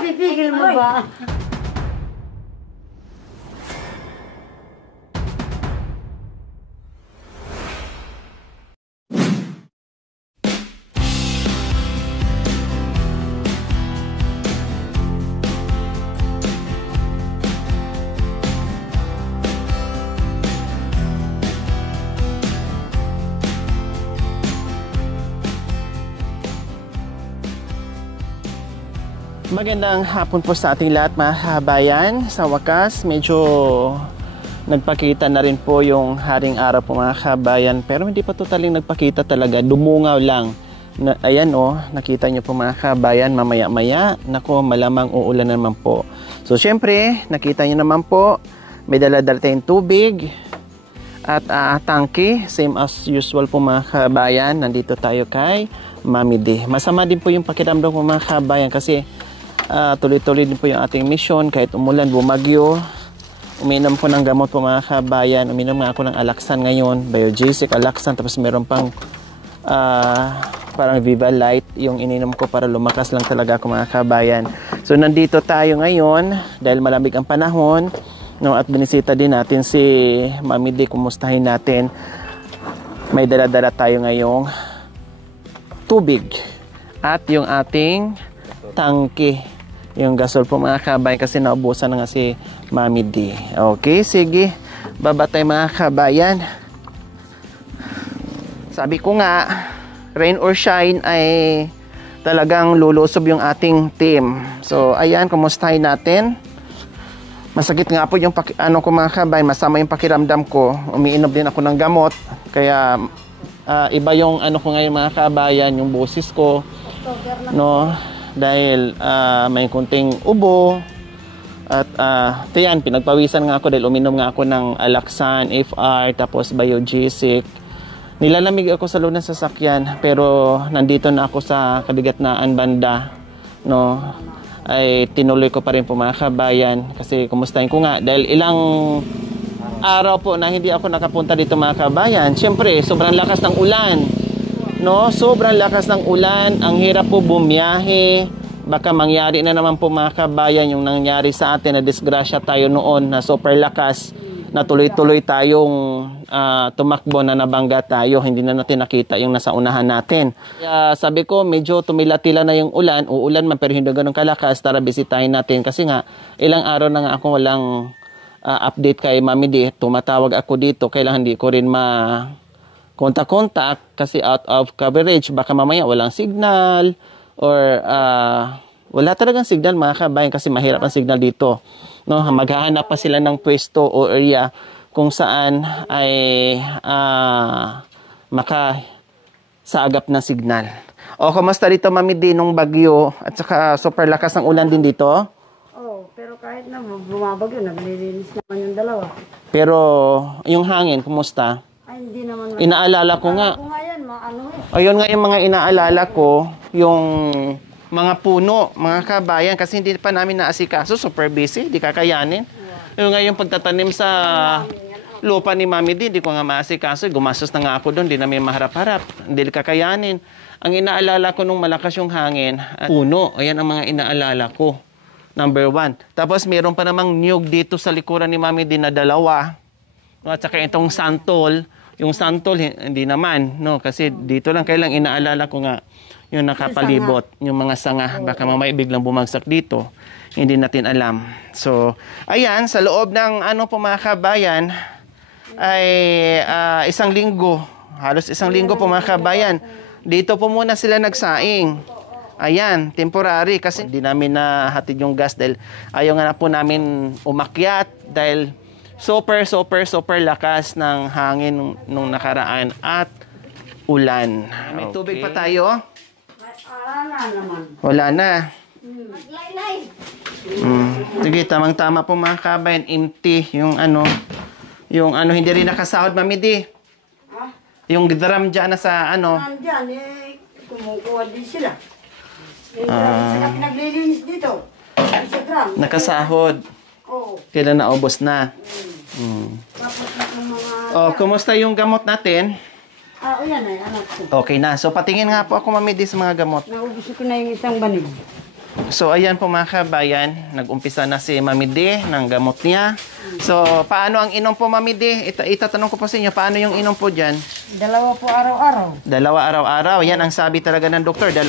Pipigil mo ba? Magandang hapon po sa ating lahat mga kabayan. Sa wakas, medyo nagpakita na rin po yung haring araw po mga kabayan. Pero hindi pa totaling nagpakita talaga, dumungaw lang. Ayan nakita nyo po mga kabayan, mamaya-maya. Nako, malamang uulan naman po. So syempre, nakita nyo naman po, may dala-dala tayong tubig at tangke. Same as usual po mga kabayan. Nandito tayo kay Mami D. Masama din po yung pakiramdam ko mga kabayan kasi tuloy-tuloy din po yung ating mission kahit umulan, bumagyo. Uminom po ng gamot po mga kabayan. Uminom nga ako ng Alaxan ngayon, Biogesic Alaxan, tapos meron pang parang Viva Light yung ininom ko para lumakas lang talaga ako mga kabayan. So nandito tayo ngayon dahil malamig ang panahon, at binisita din natin si Mami D. Kumustahin natin. May dala-dala tayo ngayong tubig at yung ating tangke, yung gasol po mga kabayan kasi naubusan na nga si Mami D. Okay, sige, baba tayo mga kabayan. Sabi ko nga, rain or shine ay talagang lulusob yung ating team. So ayan, kumustahin natin. Masakit nga po yung ko mga kabayan, masama yung pakiramdam ko. Umiinom din ako ng gamot, kaya iba yung ko ngayon mga kabayan, yung boses ko, dahil may kunting ubo at tiyan, pinagpawisan nga ako dahil uminom nga ako ng Alaxan, FR, tapos Biogesic. Nilalamig ako sa loob ng sasakyan, pero nandito na ako sa Kadigatnaan banda, ay tinuloy ko pa rin po mga kabayan kasi kumustahin ko nga dahil ilang araw po na hindi ako nakapunta dito mga kabayan. Siyempre, sobrang lakas ng ulan. Sobrang lakas ng ulan. Ang hirap po bumiyahe. Baka mangyari na naman po mga kabayan yung nangyari sa atin na disgrasya tayo noon na super lakas na tuloy-tuloy tayong tumakbo na nabangga tayo. Hindi na natin nakita yung nasa unahan natin. Sabi ko, medyo tumila-tila na yung ulan. Uulan man pero hindi ganun kalakas. Tara, bisitahin natin. Kasi nga, ilang araw na nga ako walang update kay Mami D. Tumatawag ako dito. Kailangan hindi ko rin kontak kasi out of coverage. Baka mamaya walang signal or wala talagang signal mga kabayan kasi mahirap ang signal dito. Maghahanap pa sila ng pwesto o area kung saan ay makasaagap ng signal. O, kumusta dito Mami D nung bagyo at saka super lakas ng ulan din dito? Pero kahit na bumabagyo, naglilinis naman yung dalawa. Pero yung hangin, kumusta? Ay, hindi naman. Inaalala ko nga. Ayun nga yung mga inaalala ko, yung mga puno, mga kabayan, kasi hindi pa namin naasikaso, super busy, di kakayanin. Yung nga yung pagtatanim sa lupa ni Mami D, di ko nga maasikaso, gumastos na nga ako doon, di namin maharap-harap, hindi kakayanin. Ang inaalala ko nung malakas yung hangin, puno, ayan ang mga inaalala ko. Number 1. Tapos mayroon pa namang niyog dito sa likuran ni Mami D na dalawa. At saka itong santol. Yung santol, hindi naman. Kasi dito lang kailang inaalala ko nga yung nakapalibot. Yung mga sanga. Baka mamaya biglang bumagsak dito. Hindi natin alam. So, ayan. Sa loob ng mga kabayan ay isang linggo. Halos isang linggo po mga kabayan. Dito po muna sila nagsaing. Ayan, temporary kasi hindi namin nahatid yung gas dahil ayaw nga na po namin umakyat dahil super lakas ng hangin nung nakaraan at ulan. May tubig pa tayo? Wala na naman. Wala na. Sige, tamang-tama po mga kabayan. Empty yung hindi rin nakasahod Mami D. Yung drum dyan na sa Nandyan, kumukuha din sila. Sila pinaglilinis dito. Instagram. Nakasahod. Oo. Kailan naubos na. Tapos yung mga... Kumusta yung gamot natin? Yan ay, anak ko. Okay na. So, patingin nga po ako Mami D sa mga gamot. Naubos ko na yung isang banig. So, ayan po mga kabayan, nag-umpisa na si Mami D ng gamot niya. So, paano ang inom po, Mami D? Itatanong ko po sa inyo, paano yung inom po dyan? 2 po araw-araw. 2 araw-araw. Yan ang sabi talaga ng doktor, 2.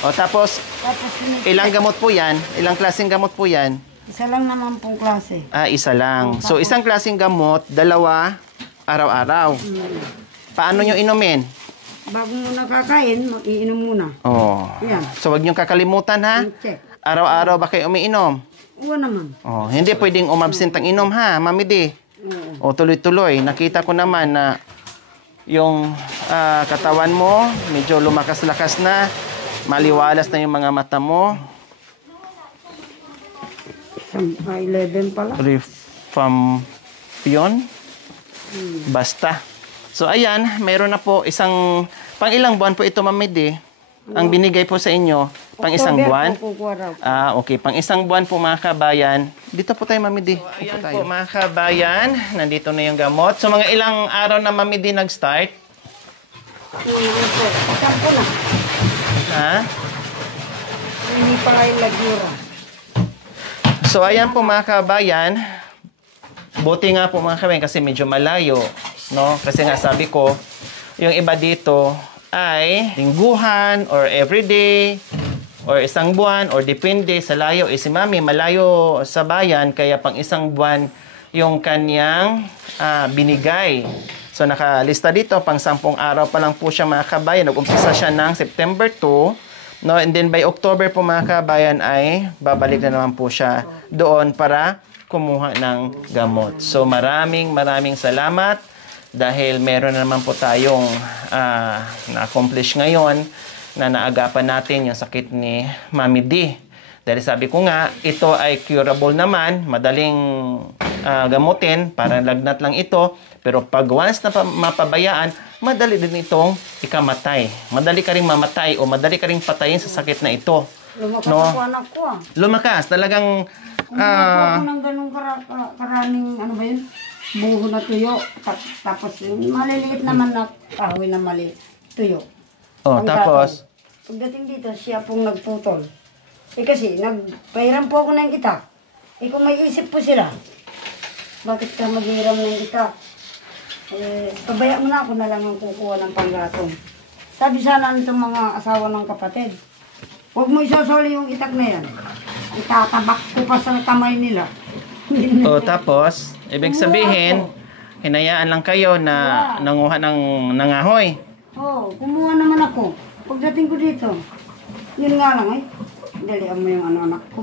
O tapos, Tapos, ilang gamot po yan? Ilang klaseng gamot po yan? isa lang naman pong klase. Isa lang. So, isang klaseng gamot, 2 araw-araw. Paano nyo inumin? Bago muna kakain, iinom muna. Oh. Yan. So, wag nyo kakalimutan, ha? Check. Araw-araw ba kayo umiinom? Oo naman. Oh, hindi pwedeng umabsent ang inom, ha, Mami D? Oo. O, tuloy-tuloy. Nakita ko naman na yung katawan mo, medyo lumakas-lakas na. Maliwalas na yung mga mata mo. 11 pala. Rifampion. Basta. So, ayan, mayroon na po isang... Pang ilang buwan po ito, Mami D? Ang binigay po sa inyo, pang isang buwan? October po kukuha raw. Okay. Pang isang buwan po, mga kabayan. Dito po tayo, Mami D. So, ayan po, mga kabayan. Nandito na yung gamot. So, mga ilang araw na, Mami D, nag-start? Sampo na. Ha? Hindi pa kayo lagyura. So, ayan po, mga kabayan. Buti nga po, mga kabayan, kasi medyo malayo. No? Kasi nga, sabi ko, yung iba dito ay lingguhan or everyday or isang buwan or depende sa layo. Si Mami, malayo sa bayan, kaya pang isang buwan yung kanyang binigay. So, nakalista dito, pang 10 araw pa lang po siya, mga kabayan. Nag-umpisa siya ng September 2. No? And then by October po, mga kabayan, ay babalik na naman po siya doon para kumuha ng gamot. So, maraming salamat dahil meron na naman po tayong na-accomplish ngayon na naagapan natin yung sakit ni Mami D. Dahil sabi ko nga, ito ay curable naman, madaling gamutin, para lagnat lang ito. Pero pag once na mapabayaan, madali din itong ikamatay. Madali ka rin mamatay o madali ka rin patayin sa sakit na ito. Lumakas No? ako anak ko Lumakas, talagang... Kumuha ako ng ganung karaming, ano ba yun? Buho na tuyo. Tapos yung maliliit naman na kahoy na mali. Tuyo. tapos... Pagdating dito, siya pong nagputol. Kasi, nagpahiram po ako ng itak. Kung may isip po sila, bakit ka maghiram ng itak? Pabaya mo na ako na lang ang kukuha ng panggatong. Sabi sana nitong mga asawa ng kapatid, huwag mo isasoli yung itak na yan. Itatabak ko pa sa kamay nila. Tapos, ibig sabihin, hinayaan lang kayo na nanguha ng nangahoy. Kumuha naman ako. Pagdating ko dito, yun nga lang dalian mo yung anak ko.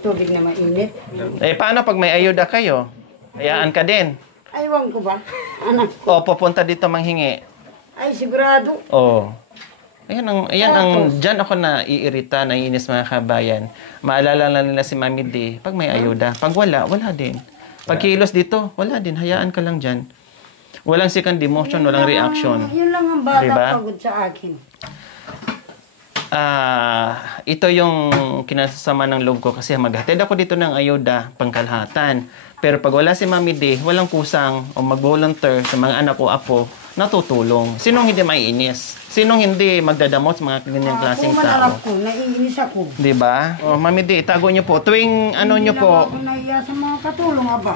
Tubig na mainit. Paano pag may ayuda kayo? Hayaan ka din. Aywan ko ba? Anak ko. Pupunta dito manghingi. Ay, sigurado. Ayan dyan ako naiirita, naiinis, mga kabayan. Maalala lang nila si Mami D, pag may ayuda. Pag wala din. Pag kilos dito, wala din. Hayaan ka lang dyan. Walang second emotion, walang reaction. Yun lang ang bata Diba? pagod sa akin. Ito yung kinasasama ng loob ko kasi maghatid ako dito ng ayuda, pangkalahatan. Pero pag wala si Mami D, walang kusang o mag-volunteer sa mga anak ko, apo, natutulong. Sinong hindi maiinis? Sinong hindi magdadamot sa mga ganyang klaseng Kung manarap tao? ko, naiinis ako. Diba? Mami D, itago nyo po. Tuwing nyo po, Hindi lang ako naiya sa mga katulong, aba.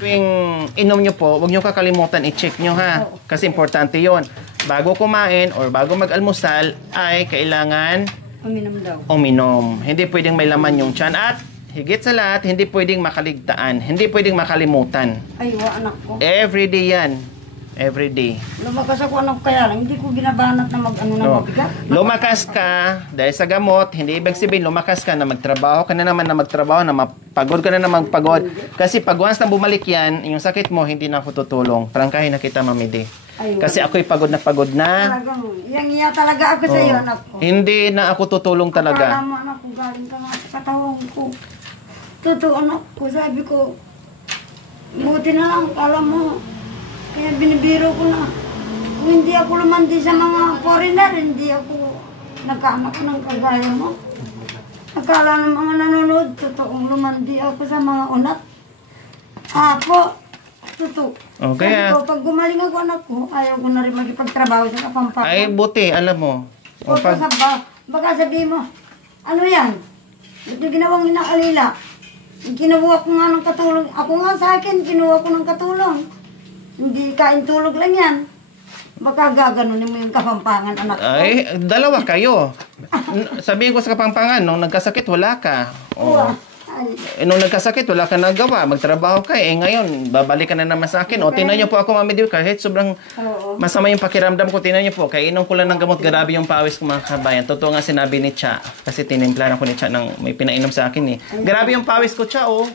tuwing inom nyo po, huwag nyo kakalimutan i-check nyo, ha? Kasi importante yon. Bago kumain or bago mag-almusal ay kailangan Uminom daw. uminom. Hindi pwedeng may laman yung tiyan. At higit sa lahat, hindi pwedeng makaligtaan. Hindi pwedeng makalimutan. Ay, anak ko. Everyday yan. Everyday. Lumakas ako anak kaya lang, hindi ko ginabanat na na mabigat. Lumakas ka dahil sa gamot, hindi ibig sabihin lumakas ka na magtrabaho ka na naman na magtrabaho, na mapagod ka na magpagod. Kasi pag once na bumalik yan, yung sakit mo, hindi na ako tutulong. Prangkahin na kita, Mami D. Kasi ako'y pagod na pagod na. Talagang, iya talaga ako sa iyo, anak ko. Hindi na ako tutulong Akala talaga. mo, anak ko, galing ka nga sa katawang ko. Totoo, anak ko, sabi ko, buti na lang, kala mo, kaya binibiro ko na. Kung hindi ako lumandi sa mga foreigner, hindi ako nagkaanak ng kagaya mo. Akala ng mga nanonood, totoong lumandi ako sa mga unat. Apo, totoo. Kaya- Sabi ko, pag gumaling ako anak ko, ayaw ko na rin magipagtrabaho sa Kapampangan. Ay, buti, alam mo. Baka sabihin mo, Ano yan? Ba't yung ginawang inaalila? Kinuha ko nga ng katulong. Ako nga sa akin, kinuha ko ng katulong. Hindi kain tulog lang yan. Baka gaganunin mo yung Kapampangan, anak ko. Ay, dalawa kayo. Sabihin ko sa Kapampangan, nung nagkasakit, wala ka. Oh. Nung nagkasakit, wala ka nagawa. Magtrabaho ka. Ngayon, babalik ka na naman sa akin. Tinan niyo po ako, Mami Di, kahit sobrang masama yung pakiramdam ko, tinan niyo po, kainom ko lang ng gamot, grabe yung pawis ko, mga kabayan. Totoo nga sinabi ni Cha. Kasi tinimplahan ko ni Cha ng may pinainom sa akin eh. Grabe yung pawis ko, Cha, oh.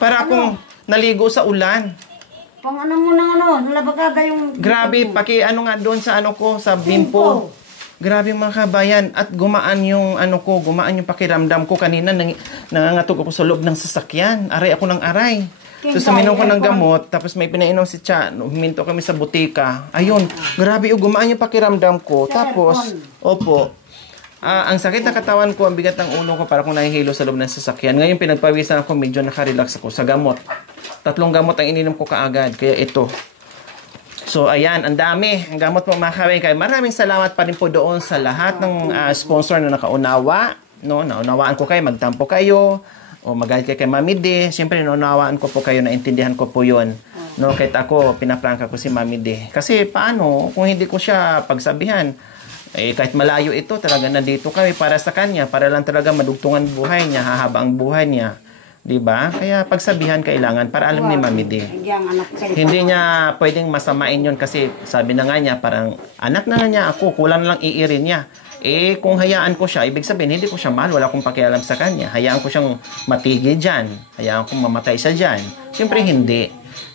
Para akong naligo sa ulan. Pang ano mo na nalabagada yung... Grabe, nga doon sa ano ko, sa bimpo. Grabe mga kabayan. At gumaan yung gumaan yung pakiramdam ko. Kanina nangangatog ako sa loob ng sasakyan. Aray ako ng aray. So suminom ko ng gamot, tapos may pinainom si Cha. Huminto kami sa butika. Ayun, grabe gumaan yung pakiramdam ko. Tapos, ang sakit na katawan ko, ang bigat ng ulo ko, para kung nahihilo sa loob ng sasakyan. Ngayon pinagpawisan ako, medyo nakarelax ako sa gamot. 3 gamot ang ininom ko kaagad. Kaya ito. So, ayan, ang dami. Ang gamot po mga kabayan. Kaya maraming salamat pa rin po doon sa lahat ng sponsor na nakaunawa. No? Naunawaan ko kayo, magtampo kayo. O magalit kayo kay Mami D. Siyempre, naunawaan ko po kayo, naintindihan ko po yun. No? Kahit ako, pinaprangka ko si Mami D. Kasi paano, kung hindi ko siya pagsabihan, kahit malayo ito, talaga nandito kami para sa kanya. Para lang talaga madugtungan buhay niya, hahaba ang buhay niya. Diba? Kaya pagsabihan kailangan para alam ni Mami D. Hindi niya pwedeng masamain yun kasi sabi na nga niya, parang anak na niya ako, kulang lang iirin niya. Kung hayaan ko siya, ibig sabihin, hindi ko siya mahal, wala akong pakialam sa kanya. Hayaan ko siyang matigil dyan. Hayaan kong mamatay siya dyan. Siyempre, hindi.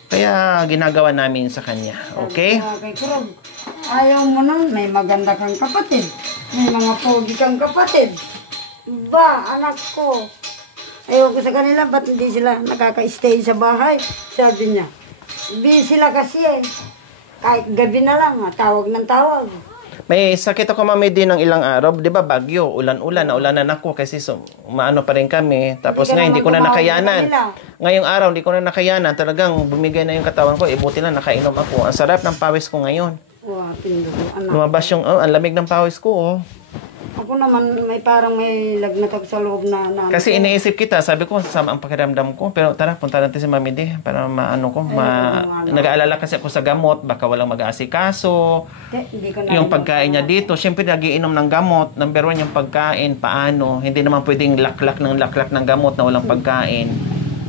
Kaya ginagawa namin sa kanya. Okay? Ayaw mo nun, may maganda kang kapatid. May mga pogi kang kapatid. Ba, anak ko. Ayaw ko sa kanila, ba't hindi sila nakaka-stay sa bahay? Sabi niya, busy sila kasi eh. Kahit gabi na lang, tawag ng tawag. May sakit ako, Mami D, ng ilang araw. Di ba bagyo? Ulan-ulan. Naulanan ako kasi maano pa rin kami. Tapos ngayon, hindi ko na nakayanan. Ngayong araw, hindi ko na nakayanan. Talagang bumigay na yung katawan ko. Buti na nakainom ako. Ang sarap ng pawis ko ngayon. Wow, pindo. Lumabas yung, ang lamig ng pawis ko, oh. Ako naman, may lagnatag sa loob na kasi iniisip kita, sabi ko, sama ang pakiramdam ko. Pero tara, punta natin si Mami D para nag-aalala kasi ako sa gamot, baka walang mag-aasikaso. Yung pagkain niya dito, syempre nagiinom ng gamot. Number 1 yung pagkain, paano? Hindi naman pwedeng laklak ng gamot na walang pagkain.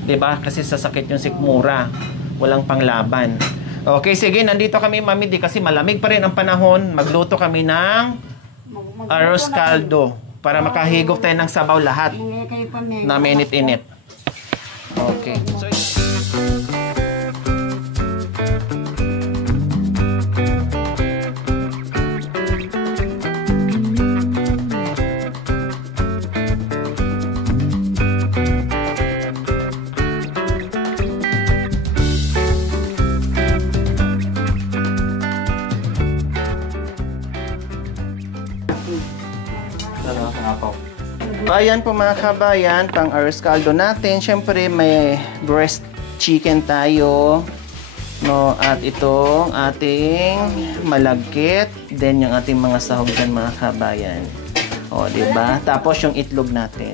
'Di ba? Kasi sasakit yung sikmura. Walang panglaban. Okay, sige, nandito kami, Mami D, kasi malamig pa rin ang panahon. Magluto kami ng arroz caldo para makahigop tayo ng sabaw lahat na mainit-init. Okay. So, ayan po mga kabayan, pang arroz caldo natin. Siyempre may breast chicken tayo. No, at itong ating malagkit. Then yung ating mga sahog dyan mga kabayan. O, diba? Tapos yung itlog natin.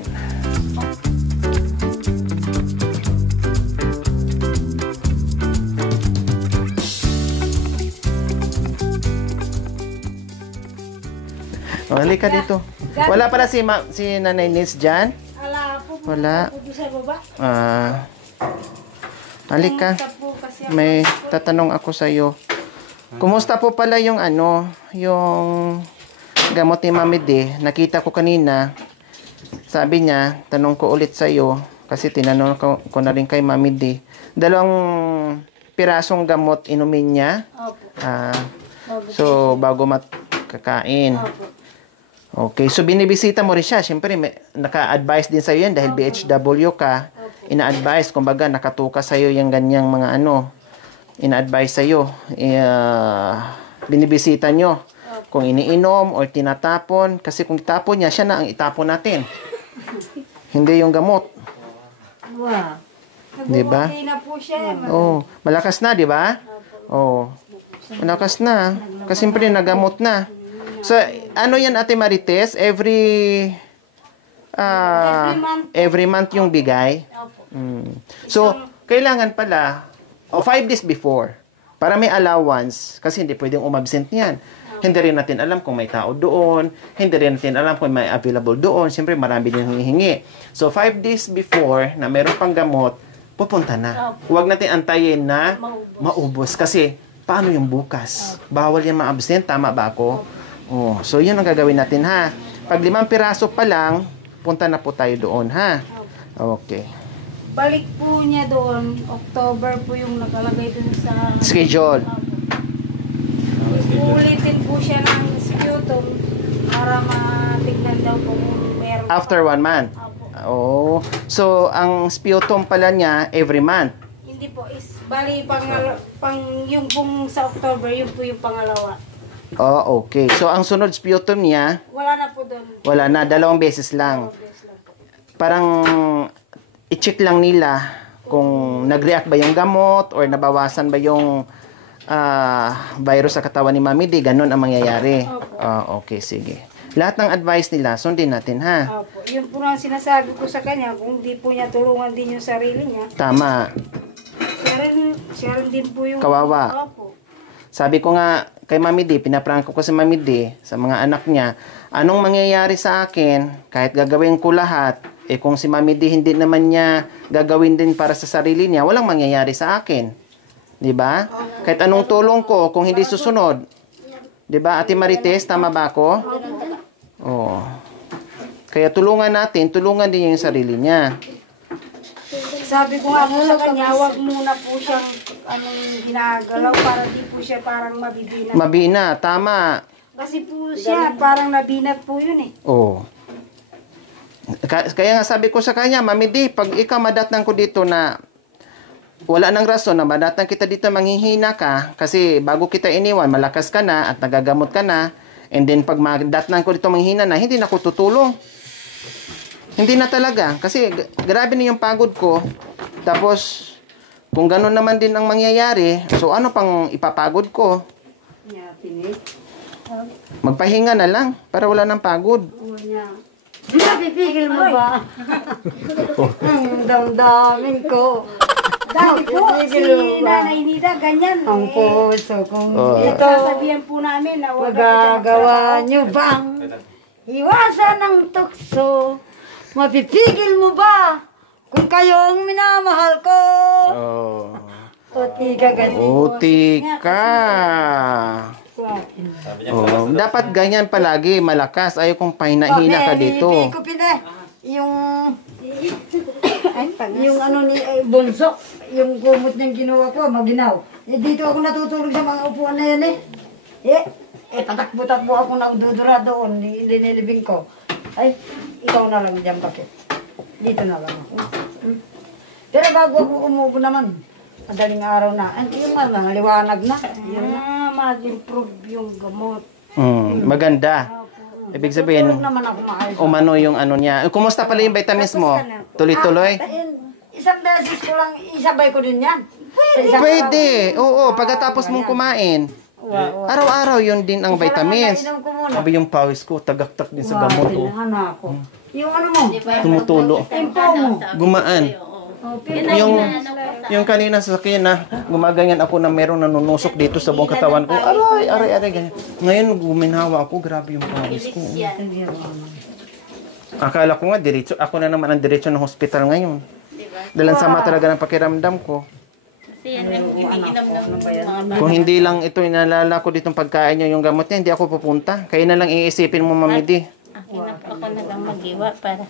O, halika dito. Wala pala si Nanay Nis dyan? Wala. Halika. May tatanong ako sa iyo. Kumusta po pala yung yung gamot ni Mami D? Nakita ko kanina. Sabi niya, tanong ko ulit sa iyo kasi tinanong ko na rin kay Mami D. 2 pirasong gamot inumin niya. So bago makakain. Okay, so binibisita mo rin siya. Siyempre, naka-advise din sa'yo yan dahil BHW ka. Ina-advise, kumbaga, nakatuka sa'yo yung ganyang mga ina-advise sa'yo. Binibisita nyo. Kung iniinom or tinatapon. Kasi kung tapon niya, siya na ang itapon natin. Hindi yung gamot. Wow. Diba? Na po siya. Oh, malakas na, diba? Oh, malakas na. Kasi siyempre, nagamot na. So, ano yan, Ate Marites? Every every month yung bigay. Opo. So, kailangan pala, 5 days before, para may allowance, kasi hindi pwedeng umabsent yan. Hindi rin natin alam kung may tao doon, hindi rin natin alam kung may available doon, siyempre marami din hinihingi. So, 5 days before, na meron pang gamot, pupunta na. Huwag natin antayin na maubos. Kasi, paano yung bukas? Bawal yan ma-absent, tama ba ako? Oh, so, yun ang gagawin natin, ha? Pag 5 piraso pa lang, punta na po tayo doon, ha? Okay. Balik po niya doon, October po yung nakalagay doon sa Schedule. Uulitin po siya ng sputum para matignan daw po kung meron. After 1 month. Opo. Oh. So, ang sputum pala niya every month. Hindi po, is bali yung pong sa October, yun po yung pangalawa. Oh, okay. So, ang sunod sputum niya, Wala na po doon. wala na. 2 beses lang. Parang i-check lang nila kung nag-react ba yung gamot or nabawasan ba yung virus sa katawan ni Mami D. Ganun ang mangyayari. Okay, sige. Lahat ng advice nila, sundin natin, ha? Opo. Yun po ang sinasabi ko sa kanya, kung di po niya tulungan din yung sarili niya, Tama. siya rin din po yung... Kawawa. Opo. Sabi ko nga kay Mami D, pinaprangko ko si Mami D sa mga anak niya, anong mangyayari sa akin kahit gagawin ko lahat, kung si Mami D hindi naman niya gagawin din para sa sarili niya, walang mangyayari sa akin. 'Di ba? Kahit anong tulong ko kung hindi susunod. 'Di ba? Ate Marites, tama ba ako? Oo. Kaya tulungan din niya yung sarili niya. Sabi ko nga po sa kanya, wag muna po siyang ginagalaw para di po siya parang mabibinat. Mabina, tama. Kasi po siya, parang nabinat po yun eh. Oo. Kaya nga sabi ko sa kanya, Mami D, pag ikaw madatnan ko dito na wala nang rason na madatnan kita dito manghihina ka, kasi bago kita iniwan, malakas ka na at nagagamot ka na, and then pag madatnan ko dito manghihina na, hindi na ako tutulong. Hindi na talaga. Kasi grabe na yung pagod ko. Tapos, kung gano'n naman din ang mangyayari, so ano pang ipapagod ko? Magpahinga na lang para wala nang pagod. Napipigil mo ba? Ang damdamin ko. Dati po, si Nanay Nida, ganyan. Ang puso kong Ito, sasabihan po namin na huwag magagawa nyo bang iwasan ng tukso? Mapipigil mo ba kung kayo ang minamahal ko? Oh. Oti ka ganito. Uti ka. Oh, dapat ganyan palagi, malakas. Ayaw kong pahina-hina ka dito. Hindi ko yung yung ano ni Bonso, yung kumot niyang ginawa ko, maginaw. Dito ako natutulog sa mga upuan na yan patakbo-takbo ako na ududura doon, linilibing ko. Ay, ikaw na lang dyan, bakit? Dito na lang ako. Pero bago ako umubo naman, madaling araw na, yung mga liwanag na. mag-improve yung gamot. Maganda. Ibig sabihin, Tulog naman ako maayos. umano yung ano niya. Kumusta pala yung vitamins mo? Tuloy-tuloy? Isang beses ko lang, isabay ko din yan. Pwede. Oo, pagkatapos mong kumain. Araw-araw yun din ang vitamins. Inom ko muna. Sabi yung pawis ko, tagaktak din sa gamot. Oh. Ano ako? Yung ano mo? Tumutulo. Tempo mo. Gumaan. Yung kanina sa akin na gumaganyan ako na merong nanunusok dito sa buong katawan ko. Aray, ganyan. Ngayon guminhawa ako, grabe yung pawis ko. Akala ko nga, diretso, ako na naman ang diretso ng hospital ngayon. Dahil sama talaga ng pakiramdam ko. Kasi yan ang iniinom ng mga Kung hindi lang ito inalala ko ditong pagkain nyo, yung gamot niya, hindi ako pupunta. Kaya na lang iisipin mo, Mami D. akin na ako na lang mag-iwa para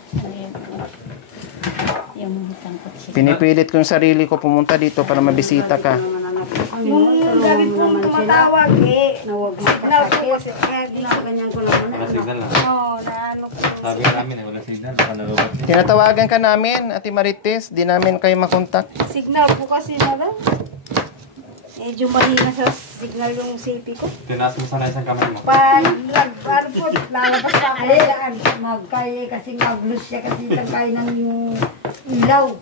yung tangkot siya. Pinipilit ko yung sarili ko pumunta dito para mabisita ka. Nung gabi po tumatawag Nawag makasakit. Ginaganyan ko lang. Wala signal na. naano po. Sabi namin wala signal. Baka nalubat niya. Tinatawagan ka namin, Ate Marites, di namin kayo makontak. Signal po kasi na lang. Medyo mahina sa signal yung CP ko. Tinaas mo sana isang kamay mo. Pag lagbar po, lalabas pa ako dyan. Magkaya kasi mag-lose siya kasi tagay ng ilaw.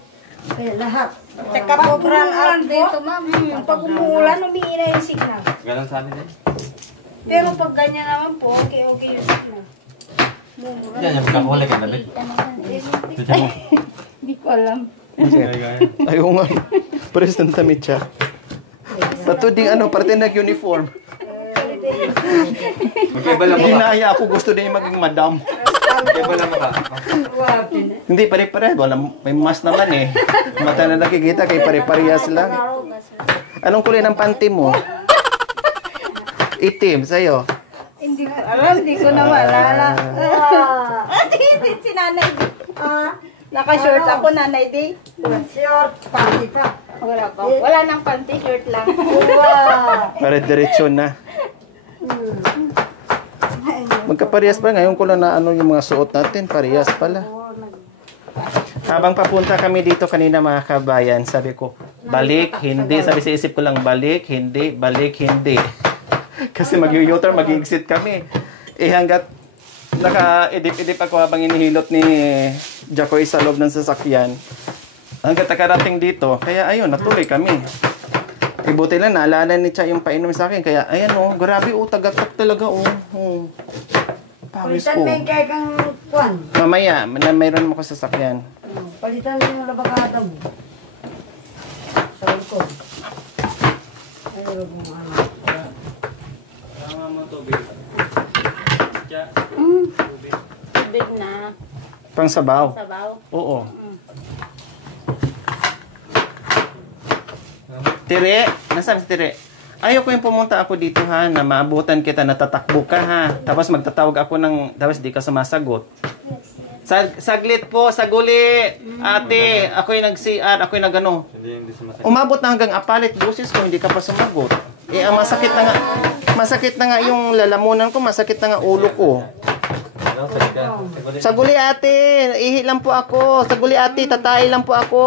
Kaya lahat. Tsaka pag umuulan dito, ma'am. Pag umuulan, umiina yung signal. Ganon sa amin eh. Pero pag ganyan naman po, okay yung signal. Yan, yung pagkakulay ka, David. Ito mo. Hindi ko alam. Ayaw nga. Pares ng tamit siya. Pato ding parte nag-uniform. Magkaiba lang mukha. Ginaya ako, gusto din maging madam. Magkaiba lang mukha. Hindi, pare-pare. May mas naman eh. Mata na nakikita kay pare-parehas lang. Anong kulay ng panty mo? Itim, sa'yo. Hindi ko alam, hindi ko na maalala. Hindi, si Nanay Day. Naka-short ako, Nanay Day. Short, pakita. Wala nang panty, short lang. Pare-diretso na. Magkaparehas pa. Ngayon ko lang na yung mga suot natin. Parehas pala. Habang papunta kami dito kanina mga kabayan, sabi ko, balik, hindi. Sabi sa isip ko lang, balik, hindi, balik, hindi. Kasi mag-u-turn, mag-exit kami. Hanggat naka-edip-edip ako habang inihilot ni Jacoy sa loob ng sasakyan. Hanggat nakarating dito, kaya ayun, natuloy kami. Buti lang, naalala ni Cha yung painom sa akin. Kaya, ayan grabe tagakap talaga Pawis Palitan ko. mo yung kaya kang kwan. Mamaya, mayroon mo ko sasakyan. Palitan mo yung labakada mo. Sa likod. Ayun mo Tama mo tubig. Big na. Pang sabaw. Sabaw. Oo. Tire, nasaan si Tire? Ayoko yung pumunta ako dito ha, na maabutan kita, natatakbo ka ha. Tapos magtatawag ako tapos di ka sumasagot. Saglit po, saguli. Ate, ako'y nag-CR, ako'y nag-ano. Hindi sumasakit. Umabot na hanggang apalit busis ko, hindi ka pa sumagot. Ang masakit na nga yung lalamunan ko, masakit na nga ulo ko. Ano, sakit ka. Saguli ate, ihi lang po ako. Saguli ate, tatay lang po ako.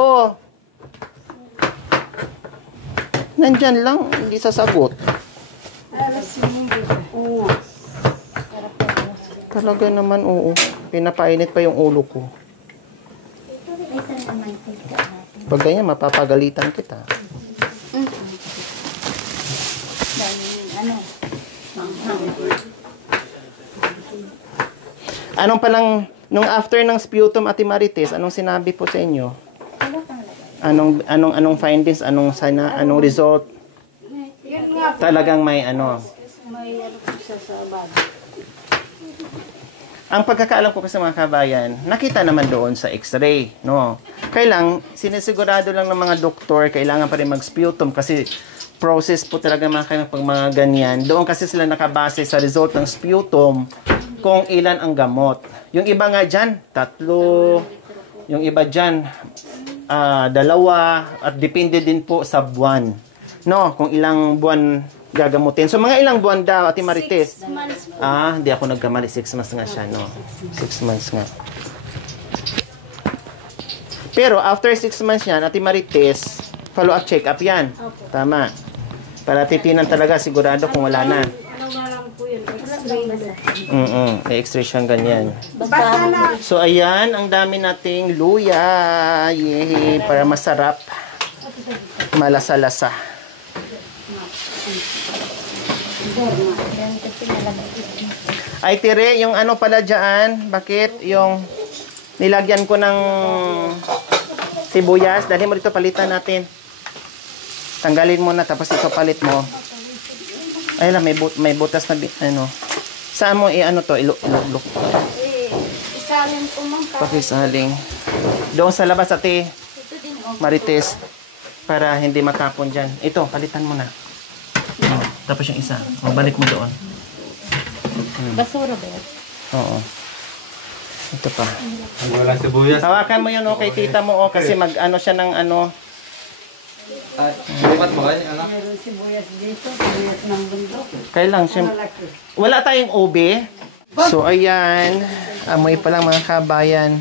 Nandyan lang, hindi sasagot. Talaga naman, oo. Pinapainit pa yung ulo ko. Pag ganyan, mapapagalitan kita. Anong palang, nung after ng sputum, Ate Marites, anong sinabi po sa inyo? Anong findings, anong result? Talagang may Ang pagkakaalam ko kasi mga kabayan, nakita naman doon sa x-ray, no? Kailang, sinisigurado lang ng mga doktor, kailangan pa rin mag-sputum kasi process po talaga pag mga ganyan. Doon kasi sila nakabase sa result ng sputum kung ilan ang gamot. Yung iba nga dyan, 3. Yung iba dyan, 2. At depende din po sa buwan. No, kung ilang buwan gagamutin. So, mga ilang buwan daw, Ate Marites? 6 months po. Hindi ako nagkamali. 6 months nga siya, no? 6 months nga. Pero, after 6 months yan, Ate Marites, follow-up check-up yan. Tama. Para titinan talaga, sigurado kung wala na. Ano nga lang po yun? X-ray siyang ganyan. Basta na. So, ayan, ang dami nating luya. Yehey, para masarap. Malasa-lasa. Ay, Tire, yung ano pala dyan, bakit yung nilagyan ko ng sibuyas, dali mo dito, palitan natin. Tanggalin mo na, tapos ito palit mo. Ay lang, may butas na, saan mo to, ilok. Isalin po mang Pakisaling. Doon sa labas, Ate Ito din Marites, para hindi matapon dyan. Ito, palitan mo na. Tapos yung isa. Balik mo doon. Basura ba yan? Oo. Ito pa. Walang sibuyas. Hawakan mo yun, kay tita mo, kasi mag-ano siya ng Bukat mo kayo, anak? Meron sibuyas dito, sibuyas ng bundok. Kailang, Malaki. wala tayong ube. So, ayan. Amoy pa lang mga kabayan.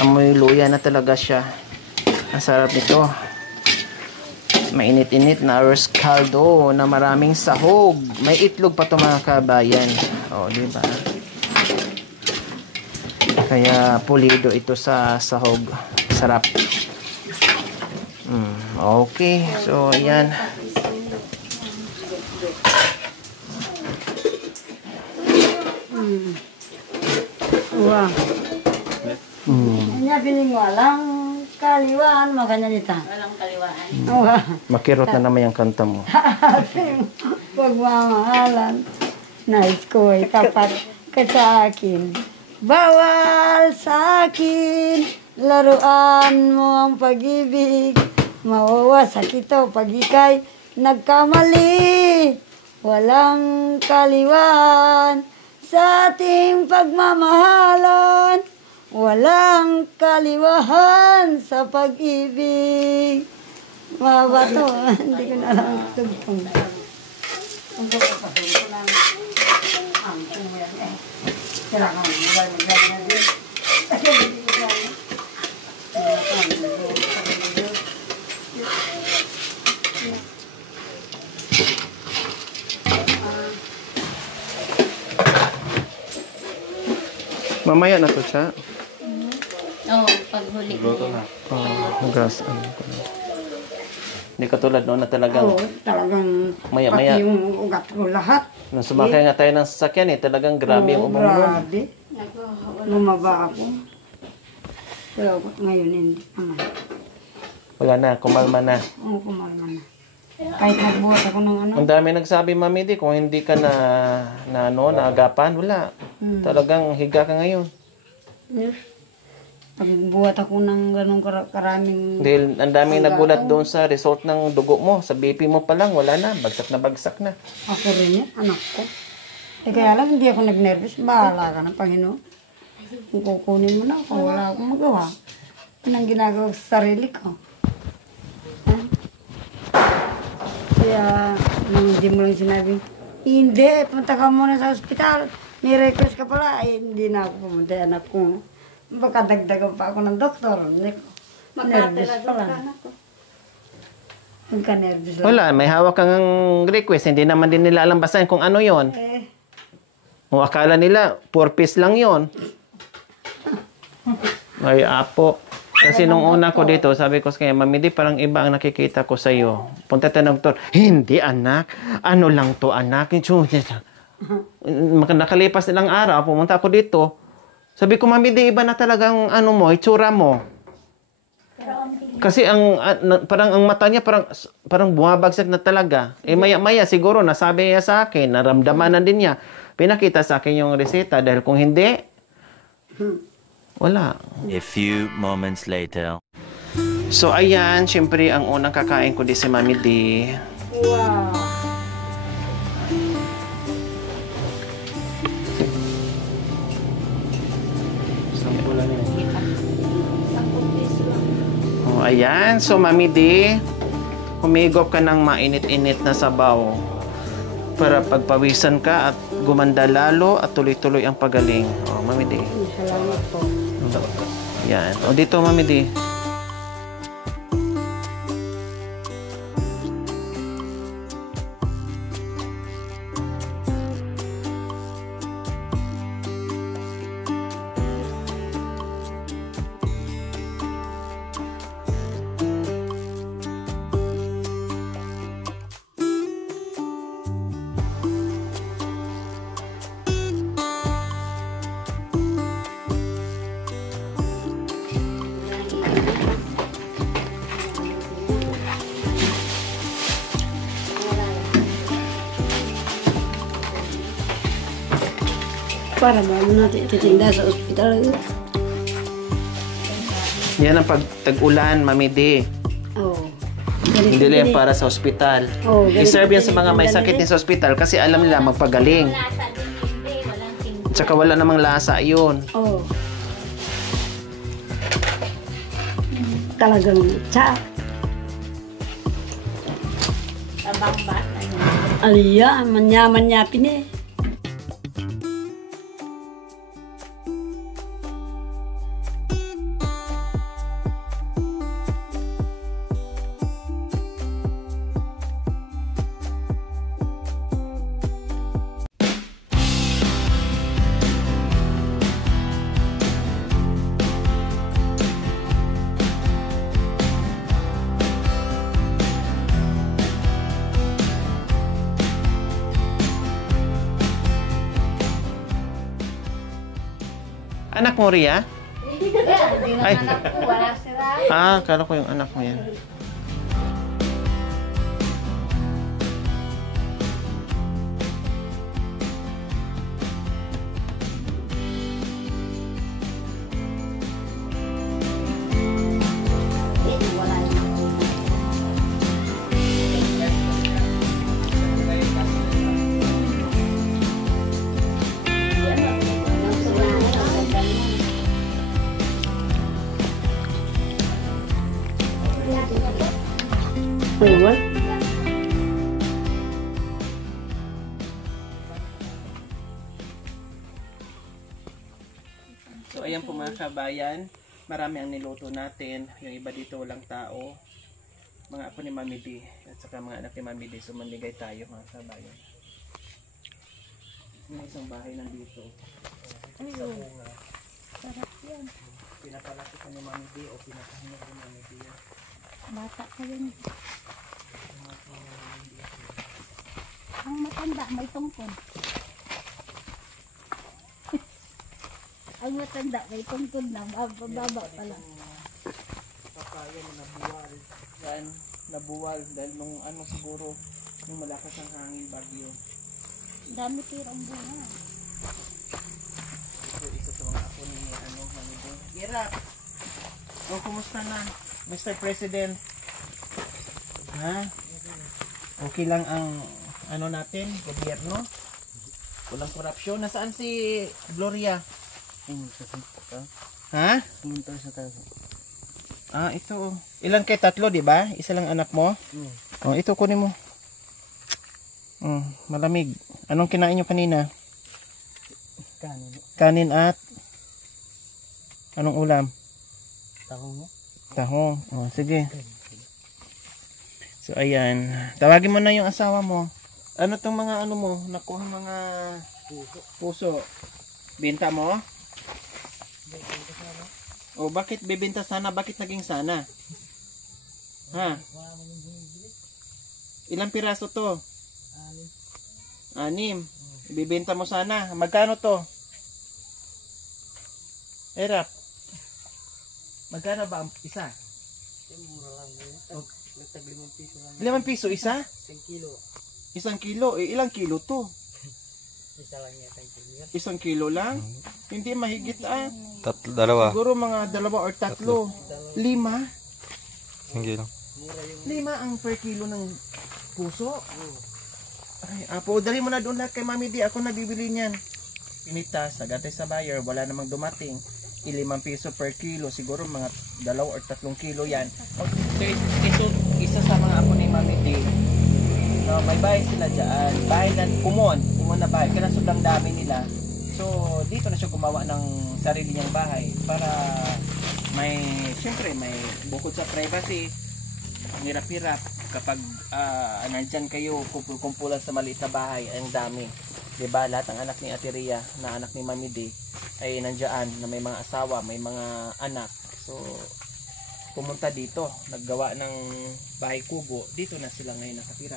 Amoy luya na talaga siya. Ang sarap nito. Mainit-init na arroz caldo na maraming sahog. May itlog pa to mga kabayan. O, di ba? Kaya pulido ito sa sahog. Sarap. Okay. So, ayan. Wah. Mm. Nya piling walang kaliwaan makanya nita. Walang kaliwaan. Wah. Makirot na naman yung kanta mo. Ating pagmamahalan. Nais ko ay tapat ka sa akin. Bawal sa akin. Laruan mo ang pag-ibig. Mawawasak ito pag ika'y nagkamali. Walang kaliwaan sa ating pagmamahalan. Walang kaliwahan sa pag-ibig. Mahaba to. Hindi ko na alam ang tugtong. Mamaya na to siya. Oo, paghuli ko. Hugas. Hindi katulad noon na talagang Oo, talagang Maya-maya. pati yung ugat ko lahat. nung sumakay nga tayo ng sasakyan talagang grabe yung Oo, ubong mo. grabe. Bumaba ako. Pero ngayon hindi naman. Wala na, kumalma na. Oo, kumalma na. Kahit nagbuhat ako ng ano. Ang dami nagsabi, Mami Di, kung hindi ka naagapan, wala. Talagang higa ka ngayon. Pagbuhat ako ng ganong karaming... Dahil ang daming nagulat doon sa result ng dugo mo. Sa BP mo pa lang, wala na. Bagsak na bagsak na. Ako rin yan, anak ko. Eh kaya lang, hindi ako nag-nervous. Bahala ka na, Panginoon. Kung kukunin mo na ako, wala akong magawa. Yan ang ginagawa ko sa sarili ko. Ha? Kaya, nang hindi mo lang sinabi, hindi, punta ka muna sa ospital. May request ka pala. Eh, hindi na ako pumunta, anak ko. Baka dagdagan pa ako ng doktor. Hindi ko. Nervous pa lang. Magka-nervous lang. Wala, may hawak kang request. Hindi naman din nila alam basahin kung ano yon. Eh, O akala nila, 4 piece lang yon. Ay, apo. Kasi nung una ko dito, sabi ko sa kanya, Mami Di, parang iba ang nakikita ko sa iyo. Punta tayo ng doktor. Hindi, anak. Ano lang to, anak. Nakalipas ilang araw, pumunta ako dito. Sabi ko, Mami Di, iba na talagang ano mo, itsura mo. Kasi parang ang mata niya parang bumabagsak na talaga. Eh maya-maya siguro nasabi niya sa akin, naramdaman na din niya. Pinakita sa akin yung reseta dahil kung hindi, wala. A few moments later. So ayan, syempre ang unang kakain ko di si Mami Di. wow. Oh, ayan. So Mami Di, humigop ka ng mainit-init na sabaw para pagpawisan ka at gumanda lalo at tuloy-tuloy ang pagaling. Oh, Mami Di. Salamat po. Yan. O dito, Mami Di. Para ba natin ititinda sa ospital? Yan ang pagtag-ulan, Mami Di. Oo. Hindi lang para sa ospital. Oh, ganito I-serve yan sa din mga may yung sakit ganito. din sa ospital kasi alam nila magpagaling. Lasa din hindi, walang tingin. Tsaka wala namang lasa yun. Oo. Talagang tsa. Tabang ba? Ano? Aliya, manyaman niya pini. Anak mo, Ria? Hindi Ay. anak ko, wala sila. Kala ko yung anak mo yan. So ayan po mga kabayan, marami ang niluto natin. Yung iba dito walang tao. Mga apo ni Mami D at saka mga anak ni Mami D. So manligay tayo mga kabayan. May isang bahay nandito. Sa bunga. Sarap yan. Pinapalaki ko ni Mami D o pinapahinga ko ni Mami D. Bata ka yun. Ang matanda, may tungkol. Ang matanda, may tungkol na. Bababa pala. Papaya na nabuwal. Yan, nabuwal dahil nung ano siguro, nung malakas ang hangin bagyo. Dami tirang bunga. Ito isa sa mga apo ni Mami D. Hirap! O, kumusta na, Mr. President? Ha? Okay lang ang ano natin, gobyerno? Walang korupsyon. Nasaan si Gloria? Ha? Pumunta sa taas. Ito. Ilan kay tatlo, di ba? Isa lang anak mo? Oh, ito kunin mo. Malamig. Anong kinain nyo kanina? Kanin. Kanin at anong ulam? Tahong mo? Tahong. Oh, sige. So, ayan. Tawagin mo na yung asawa mo. Ano tong mga ano mo? Nakuha mga puso. Benta mo? O, bakit bebenta sana? Bakit naging sana? Ha? Ilang piraso to? 6. Ibibenta mo sana. Magkano to? Erap. Magkano ba ang isa? Mura lang. Nagtag 5 piso lang. 5 piso isa? 1 kilo. 1 kilo. Ilang kilo to? Isa lang yata yung kilo. 1 kilo lang? Hindi mahigit Dalawa. Siguro mga 2 or 3. 5? 1 kilo. 5 ang per kilo ng puso? Ay, apo, dali mo na doon lahat kay Mami D. Ako nabibili niyan. Pinitas, nagatay sa buyer, wala namang dumating. 5 piso per kilo, siguro mga 2 or 3 kilo yan. So, ito, isa sa mga apo ni Mami D. No, may bahay sila dyan. Bahay na kumon na bahay. Kaya sobrang dami nila. So, dito na siya gumawa ng sarili niyang bahay para may, syempre, may bukod sa privacy, ang hirap-hirap kapag nandyan kayo kumpulan sa maliit na bahay, ang dami. Diba? Lahat ng anak ni Ate Ria, na anak ni Mami D, ay nandyan na may mga asawa, may mga anak. So, pumunta dito, naggawa ng bahay kubo. Dito na sila ngayon nakatira.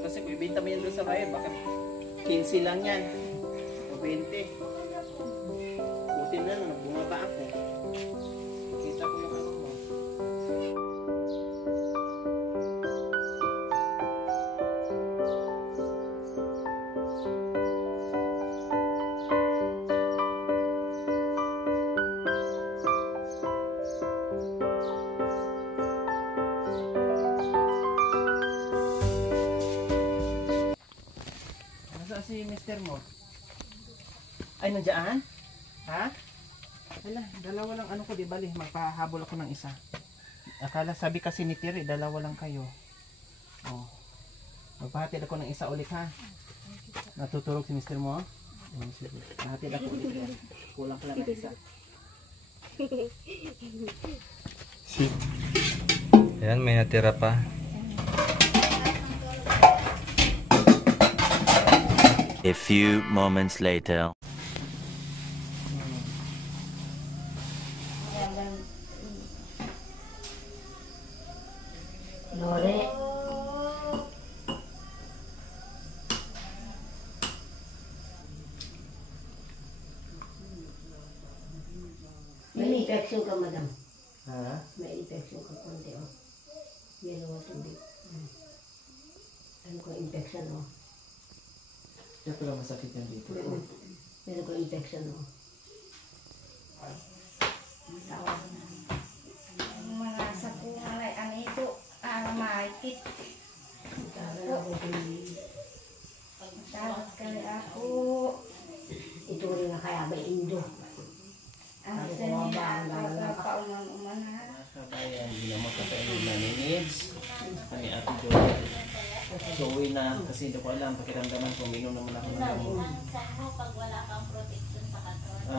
Kasi kung ibenta mo yan doon sa bayan, baka 15 lang yan. O 20. Buti na lang, nagbungaba ako. Kita ko yung anak mo. Nasaan si mister mo? Ay, nandiyan? Ha? Wala, dalawa lang ano ko, di bali, magpahabol ako ng isa. Akala, sabi kasi ni Tiri, dalawa lang kayo. Oh. Magpahatid ako ng isa ulit, ha? Natutulog si mister mo? Oh, sige. Pahatid ako ulit. Kulang ka lang ng isa. Ayan, may natira pa. A few moments later. Lore. infection ka, madam. Ha? May infection ka konti, oh. Yellow tubig. Ano ko infection, oh. Kaya pala masakit yan dito. Meron ko infection, oh. Mga sapungan ay ano ito, mahigit. Pagtagot kali ako. Ito rin nga kaya may indo. Ang saniya, pauman-uman ha. Kabayan, ginamot na tayo ng needs. Kami Ate Joey. So, uwi na kasi hindi ko alam. Pakiramdaman ko, minom naman ako ng gamot. Pag wala kang protection sa katawan.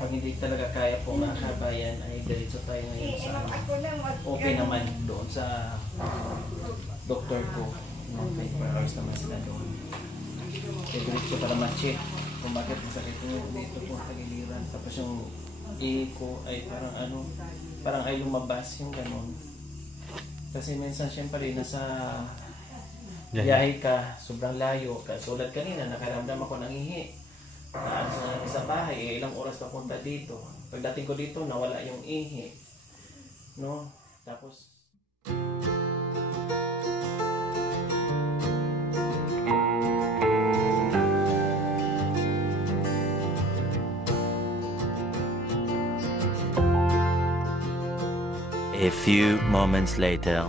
Pag hindi talaga kaya po mga kabayan, ay diretso tayo ngayon sa okay naman doon sa doktor ko. 24 hours naman sila doon. Kaya diretso para ma-check kung bakit masakit nyo dito po tagiliran. Tapos yung ko ay parang ano, parang ay lumabas yung ganun. Kasi minsan syempre nasa biyahe ka, sobrang layo. Tulad kanina, nakaramdam ako ng ihi. Sa bahay, ilang oras papunta dito. Pagdating ko dito, nawala yung ihi. No? Tapos A few moments later.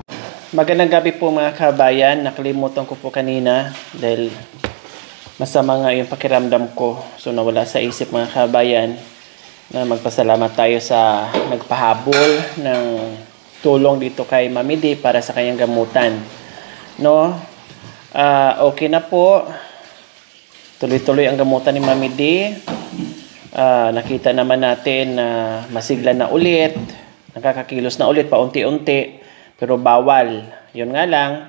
magandang gabi po mga kabayan. Nakalimutan ko po kanina dahil masama nga yung pakiramdam ko. So nawala sa isip mga kabayan na magpasalamat tayo sa nagpahabol ng tulong dito kay Mami D para sa kanyang gamutan. No? Okay na po. Tuloy-tuloy ang gamutan ni Mami D. Nakita naman natin na masigla na ulit. Nakakakilos na ulit paunti-unti. Pero bawal. Yun nga lang,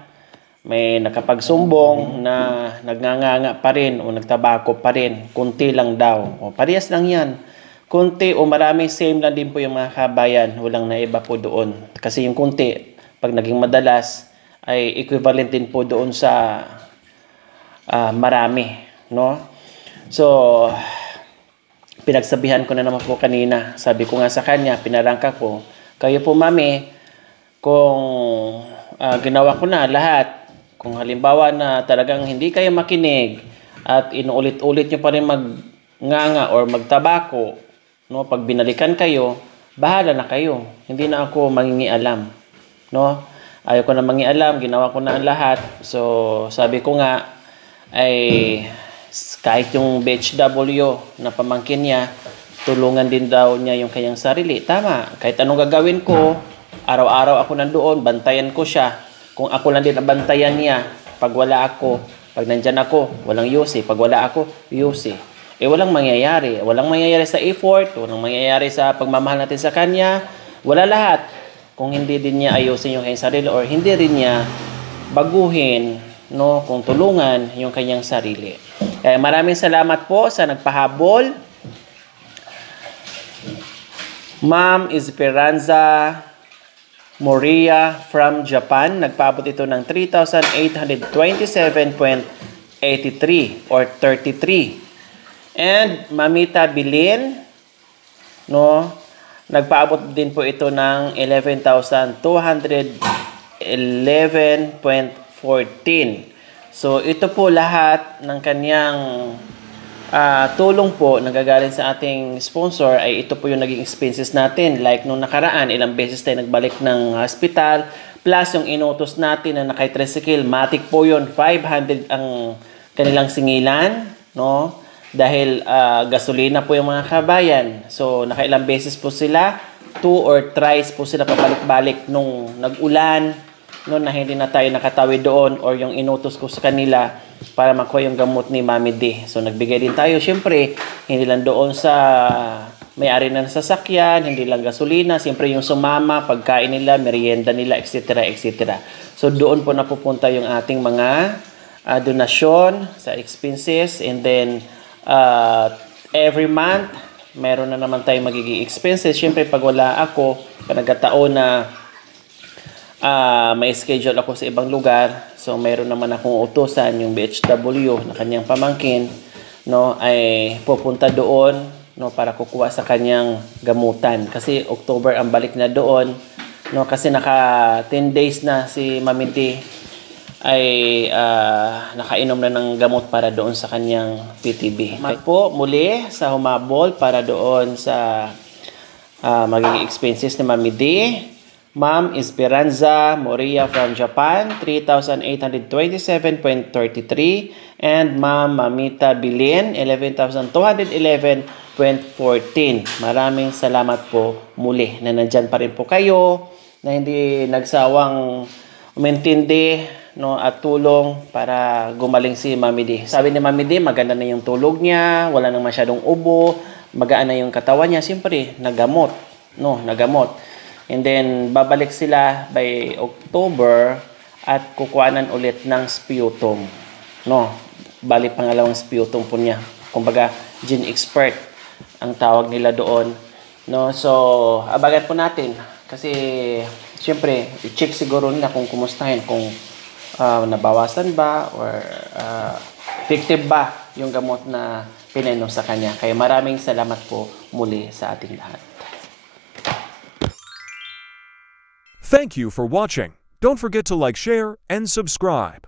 may nakapagsumbong na nagnganganga pa rin o nagtabako pa rin. Kunti lang daw. O, parehas lang yan. Kunti o marami, same lang din po yung mga kabayan. Walang naiba po doon. Kasi yung kunti, pag naging madalas, ay equivalent din po doon sa marami. No? So, pinagsabihan ko na naman po kanina. Sabi ko nga sa kanya, pinarangka ko, kayo po Mami, kung ginawa ko na lahat, kung halimbawa na talagang hindi kayo makinig at inuulit-ulit nyo pa rin magnganga or magtabako, no? Pag binalikan kayo, bahala na kayo. Hindi na ako mangingialam. No? Ayaw ko na mangingialam, ginawa ko na ang lahat. So, sabi ko nga, ay kahit yung BHW na pamangkin niya, tulungan din daw niya yung kanyang sarili. Tama, kahit anong gagawin ko, araw-araw ako nandoon, bantayan ko siya. Kung ako lang din ang bantayan niya, pag wala ako, pag nandyan ako, walang yusi. Pag wala ako, yusi. Walang mangyayari. Walang mangyayari sa effort, walang mangyayari sa pagmamahal natin sa kanya. Wala lahat. Kung hindi din niya ayusin yung kanyang sarili or hindi rin niya baguhin, no, kung tulungan yung kanyang sarili. Kaya maraming salamat po sa nagpahabol. Ma'am Esperanza Moria from Japan. Nagpaabot ito ng 3,827.83 or 33. And Mamita Bilin, no, nagpaabot din po ito ng 11,211.14. So ito po lahat ng kanyang tulong po nagagaling sa ating sponsor ay ito po yung naging expenses natin. Like nung nakaraan, ilang beses tayo nagbalik ng hospital. Plus yung inutos natin na naka-tricycle, matic po yun. 500 ang kanilang singilan. No? Dahil gasolina po yung mga kabayan. So nakailang beses po sila. 2 or thrice po sila pabalik-balik nung nag-ulan. No, na hindi na tayo nakatawid doon or yung inutos ko sa kanila para makuha yung gamot ni Mami D. So nagbigay din tayo. Siyempre, hindi lang doon sa may-ari ng sasakyan, hindi lang gasolina. Siyempre yung sumama, pagkain nila, merienda nila, etc. etc. So doon po napupunta yung ating mga donasyon sa expenses. And then, every month, meron na naman tayong magiging expenses. Siyempre, pag wala ako, panagkataon na may schedule ako sa ibang lugar, so mayroon naman akong utusan yung BHW na kanyang pamangkin, no, ay pupunta doon no, para kukuha sa kanyang gamutan. Kasi October ang balik na doon, no, kasi naka 10 days na si Mami D ay nakainom na ng gamot para doon sa kanyang PTB. Po muli sa humabol para doon sa magiging expenses ni Mami D. Ma'am Esperanza Moria from Japan, 3,827.33. And Ma'am Mamita Bilin, 11,211.14. Maraming salamat po muli na nandyan pa rin po kayo, na hindi nagsawang umintindi, no, at tulong para gumaling si Mami D. Sabi ni Mami D, maganda na yung tulog niya, wala nang masyadong ubo, magaan na yung katawan niya. Siyempre, nagamot. And then, babalik sila by October at kukuhanan ulit ng sputum. No, bali pangalawang sputum po niya. Kumbaga, gene expert ang tawag nila doon. No, so, abagan po natin. Kasi, siyempre, i-check siguro nila kung kumustahin, kung nabawasan ba or effective ba yung gamot na pinainom sa kanya. Kaya maraming salamat po muli sa ating lahat. Thank you for watching. Don't forget to like, share, and subscribe.